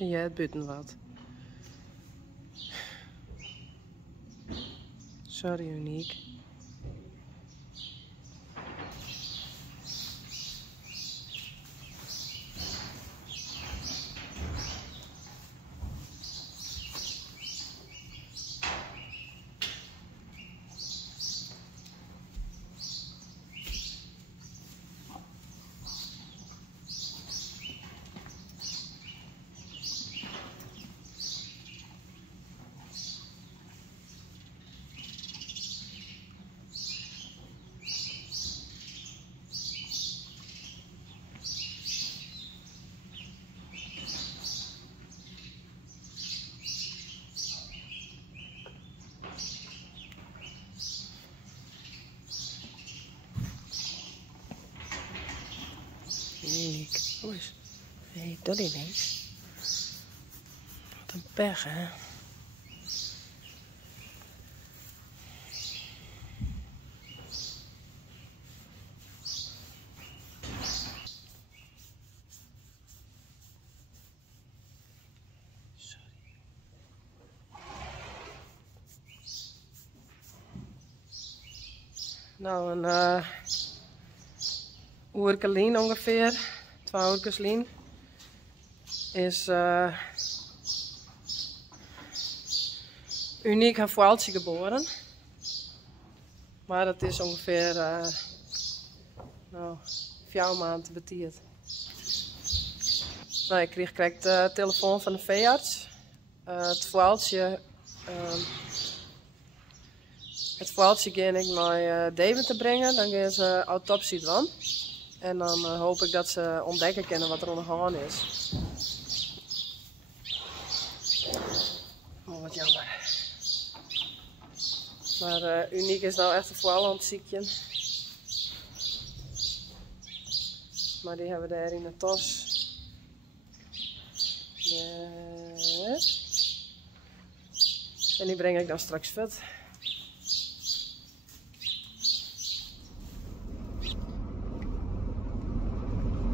Zie je het buiten wat? Sorry, Uniek. Uniek. Hoe is? Nee, dat is niks. Wat een pech, hè? Nou, een oerkelien ongeveer, 2 oerkelien, is Uniek haar voeltje geboren. Maar dat is ongeveer nou, 4 maanden betierd. Nou, ik kreeg de telefoon van de veearts. Het voeltje ging ik naar Deventer brengen, dan gaan ze autopsie doen. En dan hoop ik dat ze ontdekken kunnen wat er ondergaan is. Oh, wat jammer. Maar Uniek is nou echt een voelend ziekje. Maar die hebben we daar in de tas. En die breng ik dan straks vet.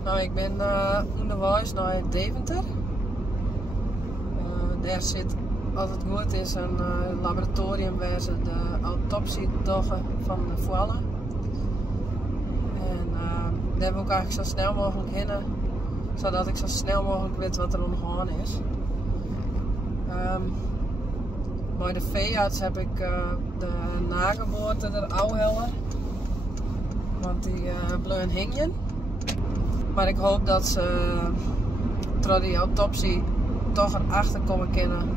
Nou, ik ben onderwijs naar Deventer. Daar zit, als het goed is, een laboratorium waar ze de autopsie doen van de voelen. En daar wil ik eigenlijk zo snel mogelijk heen, zodat ik zo snel mogelijk weet wat er ondergaan is. Bij de veearts heb ik de nageboorte er afhellen, want die bleun hingen. Maar ik hoop dat ze door die autopsie toch erachter komen kunnen,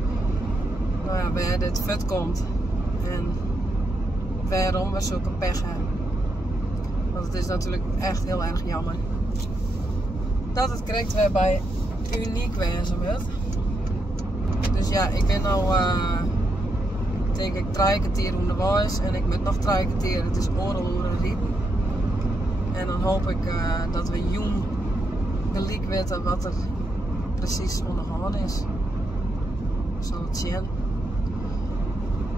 nou ja, waar dit vet komt en waarom we zulke pech hebben. Want het is natuurlijk echt heel erg jammer dat het correct weer bij Uniek wezen wordt. Dus ja, ik ben nou denk ik 3 kwartier onderwijs en ik met nog 3 kwartier, het is oren rieten. En dan hoop ik dat we jong gelijk weten wat er precies ondergaan is. We zullen het zien.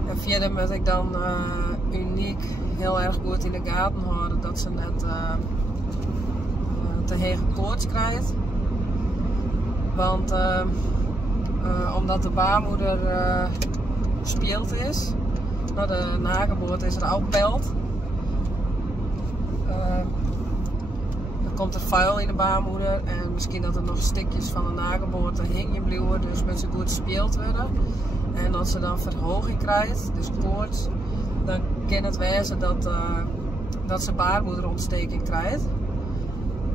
En verder moet ik dan Uniek heel erg goed in de gaten houden dat ze net te hege koorts krijgt. Want omdat de baarmoeder speeld is, nou, de nageboorte is er al peld. Dan komt er vuil in de baarmoeder en misschien dat er nog stukjes van de nageboorte hingen blijven, dus met ze goed gespeeld worden. En als ze dan verhoging krijgt, dus koorts, dan kan het wezen dat ze baarmoederontsteking krijgt.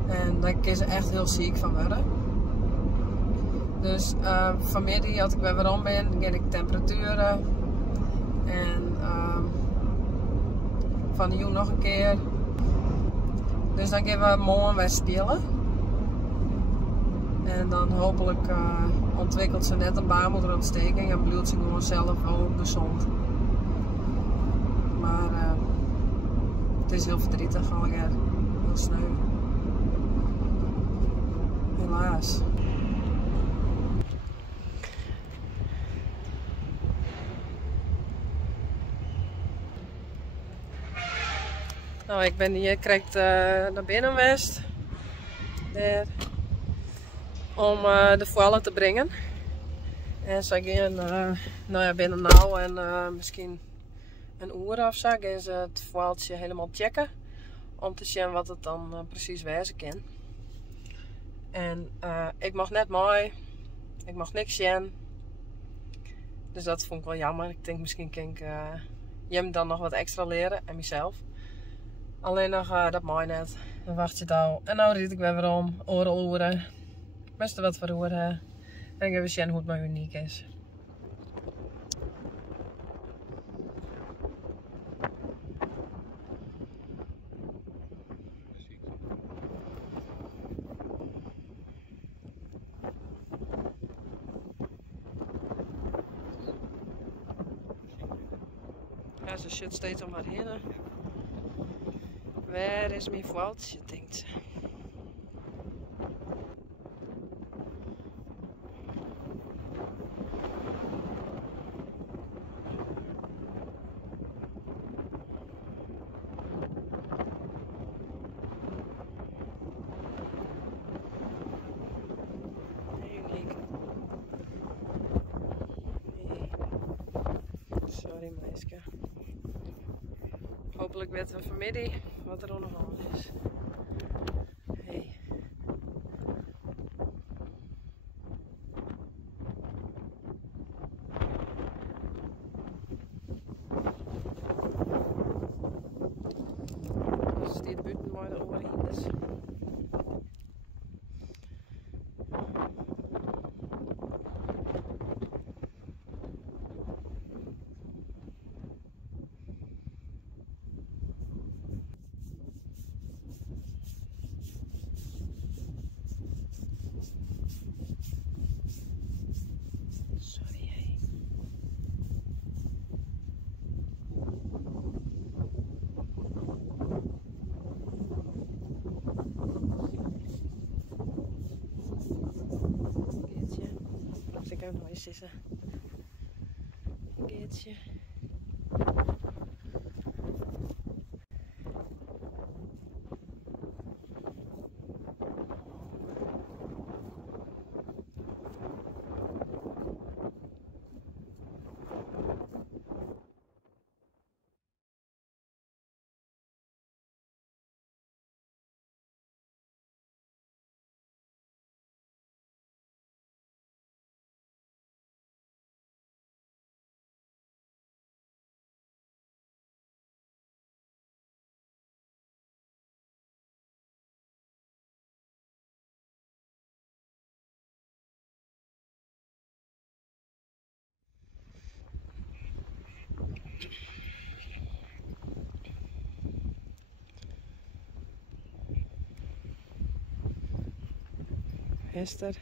En daar kan ze echt heel ziek van worden. Dus vanmiddag, als ik weer waarom ben, dan ga ik temperaturen. En van de jong nog een keer. Dus dan gaan we morgen weer spelen. En dan hopelijk ontwikkelt ze net een baarmoederontsteking en bloedt ze gewoon zelf wel gezond. Maar het is heel verdrietig alweer. Heel sneu. Helaas. Nou, ik ben hier, krijg naar binnen west. Daar. om de voile te brengen. En ze gaan nou ja, binnen nou en misschien een uur of zo gaan ze het voiltje helemaal checken. Om te zien wat het dan precies wezen kan. En ik mag net mooi. Ik mag niks zien. Dus dat vond ik wel jammer. Ik denk misschien kan ik hem dan nog wat extra leren. En mezelf. Alleen nog dat mooi net. Dan wacht je het al. En nou riet ik weer om. Oren. Best wat voor oren. En ik even zien hoe het maar uniek is. Ja, ze zit steeds om haar heen. Waar is mijn voiltje, denkt ze. Uniek. Nee. Sorry meisje. Hopelijk weten we vanmiddag wat er nog aan is. Hey. Dus dit buiten mooi de oren in is. Ik heb nog eens zitten. Geertje. Esther.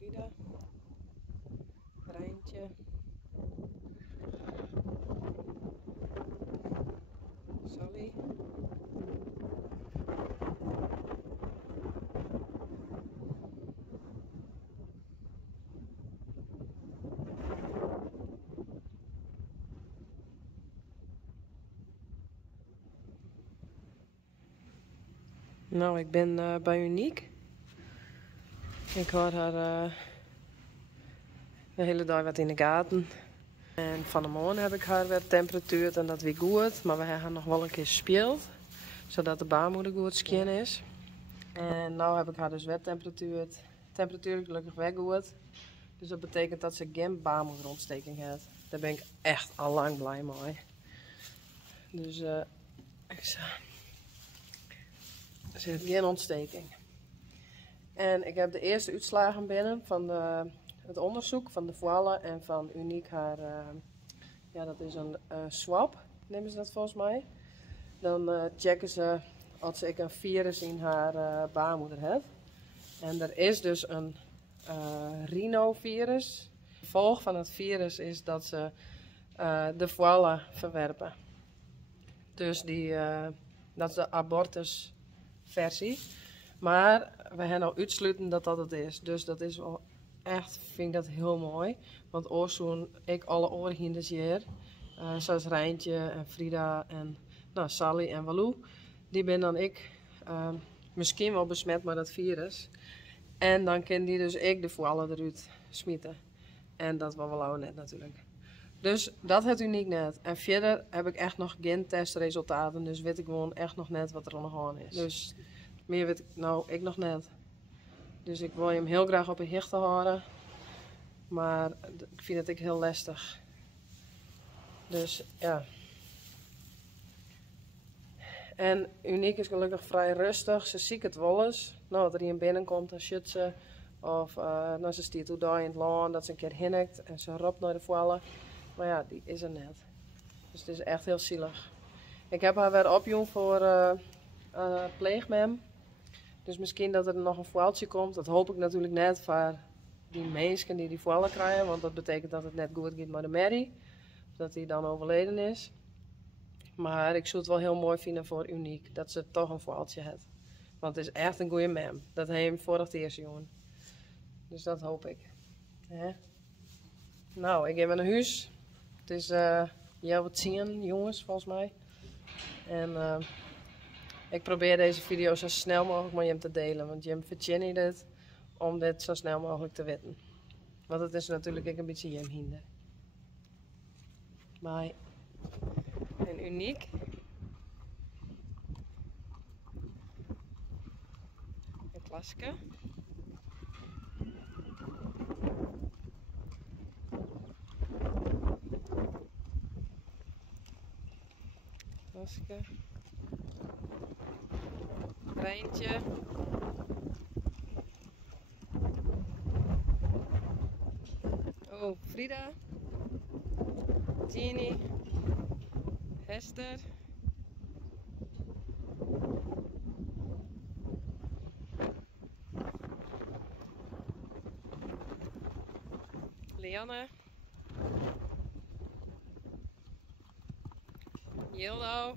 Frida, Breintje, Sally, nou, ik ben bij Uniek. Ik hoor haar de hele dag wat in de gaten. En van de morgen heb ik haar weer temperatuur en dat weer goed. Maar we hebben haar nog wel een keer gespeeld. Zodat de baarmoeder goed skin is. En nu heb ik haar dus weer temperatuur. Temperatuur is gelukkig weer goed. Dus dat betekent dat ze geen baarmoederontsteking heeft. Daar ben ik echt al lang blij mee. Dus ze heeft geen ontsteking. En ik heb de eerste uitslagen binnen van de het onderzoek van de Voile en van Unique haar, ja dat is een swab, nemen ze dat volgens mij. Dan checken ze als ik een virus in haar baarmoeder heb. En er is dus een rhinovirus. Het gevolg van het virus is dat ze de Voile verwerpen. Dus dat is de abortusversie. Maar we hebben al uitsluiten dat dat het is. Dus dat is wel echt, vind ik dat heel mooi. Want oorzoen ik alle oorhinders hier. Zoals Rijntje en Frida en nou, Sally en Walou. Die ben dan ik misschien wel besmet met dat virus. En dan kan die dus ik de Voile eruit smieten. En dat was wel net natuurlijk. Dus dat het Unique net. En verder heb ik echt nog geen testresultaten. Dus weet ik gewoon echt nog net wat er aan de hand is. Dus meer weet ik nou ik nog net. Dus ik wil hem heel graag op een hichte houden. Maar ik vind het heel lastig. Dus ja. En Unique is gelukkig vrij rustig. Ze ziet het wel eens. Nou, dat er hier binnenkomt, dan shut ze. Of nou, ze stiert hoe daar in het land dat ze een keer hinnikt. En ze roept naar de Voile. Maar ja, die is er net. Dus het is echt heel zielig. Ik heb haar weer opjoen voor pleegmem. Dus misschien dat er nog een voiltje komt. Dat hoop ik natuurlijk net voor die mensen die Voile krijgen. Want dat betekent dat het net goed gaat met de Mary. Dat hij dan overleden is. Maar ik zou het wel heel mooi vinden voor Unique. Dat ze toch een voiltje heeft. Want het is echt een goede mem. Dat heeft hem vorig het eerste jongen. Dus dat hoop ik. Hè? Nou, ik ga naar huis. Het is ja, wat zien jongens volgens mij. En ik probeer deze video zo snel mogelijk met Jim te delen. Want Jim verdient dit om dit zo snel mogelijk te weten. Want het is natuurlijk ook een beetje Jim hinder. Bye. En Unique. Het lasje. Lasje. Rijntje. Oh, Frida. Jeannie. Hester. Lianne. Yildo.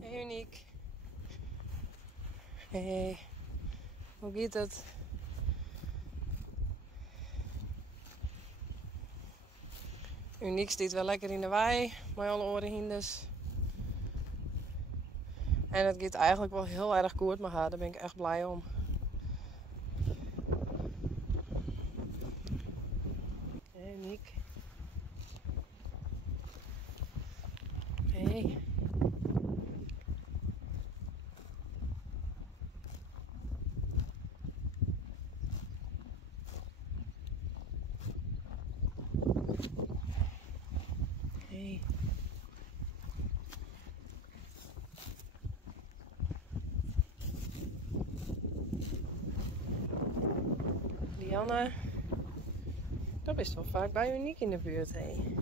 Hey Unique. Hey, hoe gaat het? Unique staat wel lekker in de wei, met alle orenhinders. En het gaat eigenlijk wel heel erg goed met haar, daar ben ik echt blij om. Hey Unique. Hey. Hey. Lianne. Dat is wel vaak bij Unique in de buurt, hé.